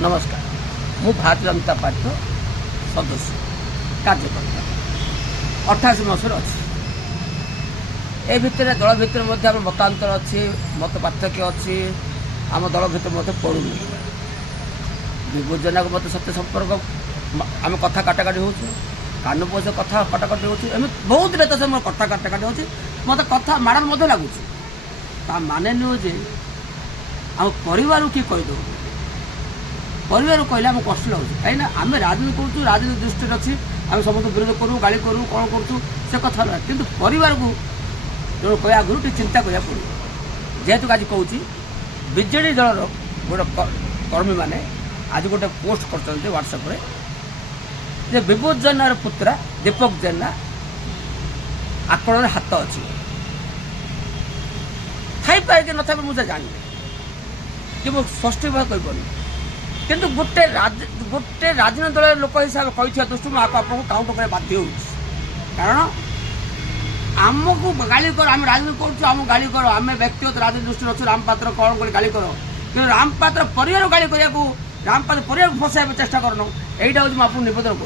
नमस्कार मु भारतीय जनता पार्टी सदस्य कार्यकर्ता 28 मसर अच्छी ए भितर दल भितर आम मतांतर अच्छी मत पार्थक्य अच्छी आम दल भितर पड़ूनी विभोजना को मत सत्य संपर्क आम कथा काटाकाटी हो कान पैसा कथा काटाकाटी हो बहुत नेता से मोर कथा काटाकाटी हो मत कथा माड़न लगुच माने नुह जे आम परिवार किए कहीदे परिवार कहले आम कष्ट लगुच कहीं आम राजनीति करूँ राजनीति दृष्टि अच्छी आम समस्त विरोध करूँ गाड़ी करूँ कौन करूँ से कथा ना कि परिवार को जो कह आगुरी टे चिंता करा पड़ो जेहेतु आज कौच विजेडी दल गोटे कर्मी मैंने आज गोटे पोस्ट कर व्हाट्सएप जे विभूत जेनार पुत्रा दीपक जेना आकलन हाथ अच्छी थाई पाए कि न मुझे जानी कि मुझे स्पष्ट भाव कहीपरि किंतु गोटे राजनीतिक दल लोक हिसाब से दृष्टि मुझे आपको काउंट कर बाध्य कारण आमको गाड़ी कर आम राजनीति करूँ गाड़ी कर आम व्यक्तिगत राजनीति दृष्टि अच्छे राम पात्र कौन कर गाड़ी कर कि राम पात्र परिवार गाड़ी करने राम पात्र परिवार फसाइबा चेष्टा करना यहीटा हूँ आपको निवेदन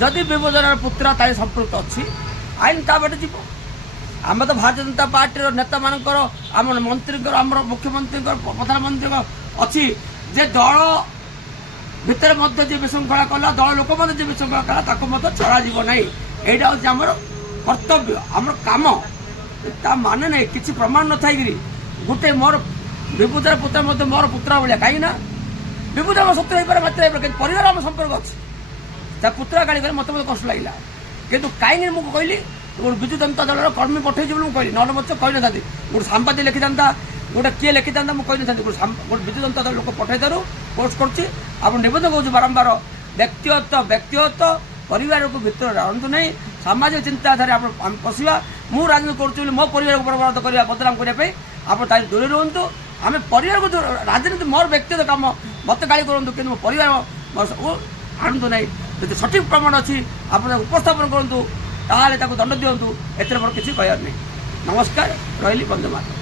करुँच विभोजनार पुत्र तार संपर्क अच्छी आईन ता बाटे जीव आम तो भारतीय जनता पार्टी नेता मानकर आम मंत्री आम मुख्यमंत्री प्रधानमंत्री अच्छी जे दल भितर जी विशृंखला कला दल लोक जी विशृंखला कला छड़ा ना यहाँ हूँ आम कर्तव्य आम कम ता माने ना किसी प्रमाण न थी गोटे मोर विभूतार पुत्र मोर पुत्रा भाया कहीं विभूता आम सत्य हो पारे परिवार आम संपर्क अच्छे पुत्रा गाड़ी कर मत कष्ट लगे कितु कहीं मुझे कहली विजु जनता दल कर्मी पठे कहली ना मत कही ना गोटे सांबादिक लिखि था गोटे किए लिखि था मुझे कही गोटे विजु जनता दल लोक पठे दारू पोस्ट कर निवेदन करूँ बारंबार व्यक्तिगत परिवार को भितर आनतु नहीं सामाजिक चिंताधारा आम पशा मुझे राजनीति करुँ मो परिवार को बर्बाद करने बदनाम करने आप दूर रुहतु आम परिवार को राजनीति मोर व्यक्तिगत कम मत गाड़ी करूँ कि परिवार आनतु नहीं जो सठिक प्रमाण अच्छी आप उपस्थापन करूँ ताले दंड दिंतु एथर मोर किसी कहर नहीं नमस्कार रही बंदे मातरम।